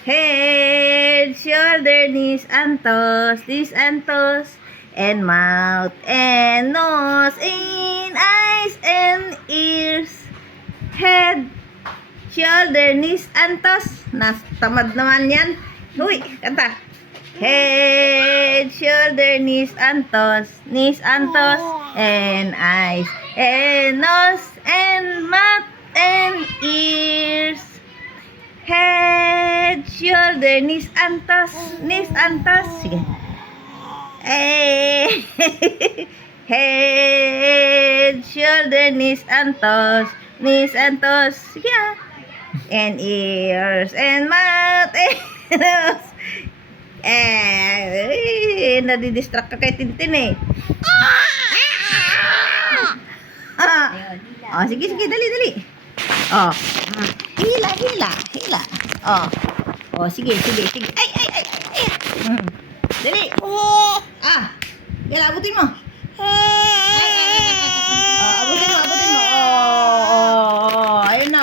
Head, shoulder, knees and toes, and mouth and nose, and eyes and ears. Head, shoulder, knees and toes. Tamad naman yan. Huy, kanta. Head, shoulder, knees and toes, and eyes and nose and mouth and ears. Head, shoulder, knees and toes. Sige. Eh. Head, shoulder, knees and toes. Sige ah. And ears and mouth and nose. Nadidistract ka kay Tintin eh. Oh, sige, dali. Oh. Hila. Oh, sige. Ay. Dali. Yan, abutin mo. Abutin mo. Ayun na,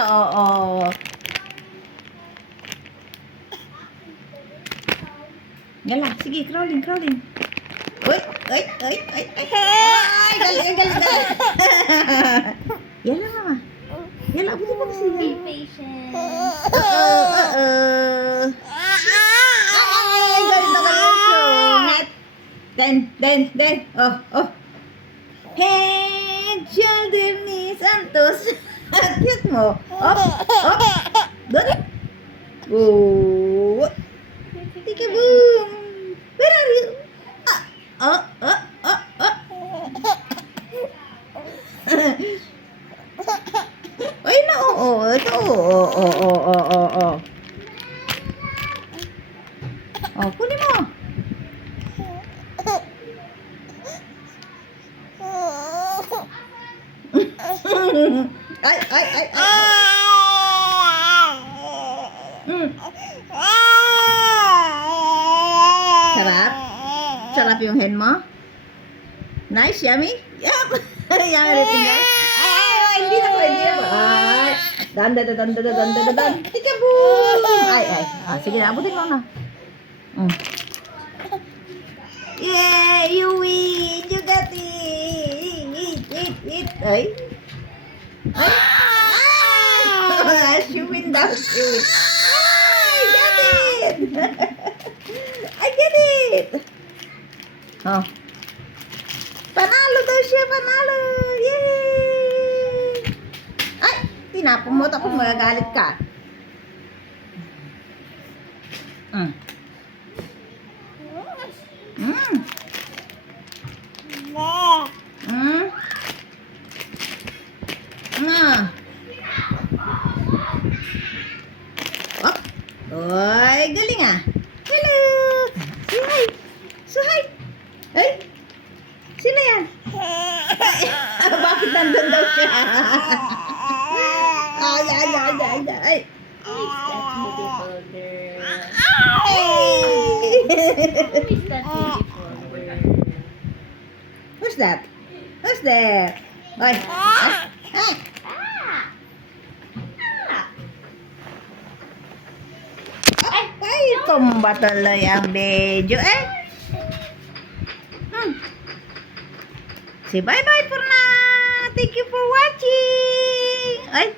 Yan lang, sige, crawling. Uy. Ay, galing. Yan lang naman. Yan lang, abutin mo kasi yan. Be patient. Then. Oh. Head, shoulder, knees, and toes. Cute mo. Doon. Oh. Tika boom. Where are you? Oh. Ay, no. Ito. Oh, kunin mo. Ay. Sarap yung hen mo. Nice, yummy. Yup. Yummy rin guys. Ay, hindi na. Ay. Dan. Tika boom. Ay. Sige na, abutin mo na. Yeah, you win. You got it. Eat. Ay. She win daw. I get it. Oh. Panalo daw siya. Yay! Ay, tinapon mo. Tapos magagalit ka. Oy, galing ah. Hello. Say hi. Ay. Sino yan? Bakit nandun daw siya? Ay. Who's that beautiful girl? Who's that? Who's there? Oy. Ay, tumba tuloy ang video eh. Say bye-bye for now. Thank you for watching. Ay.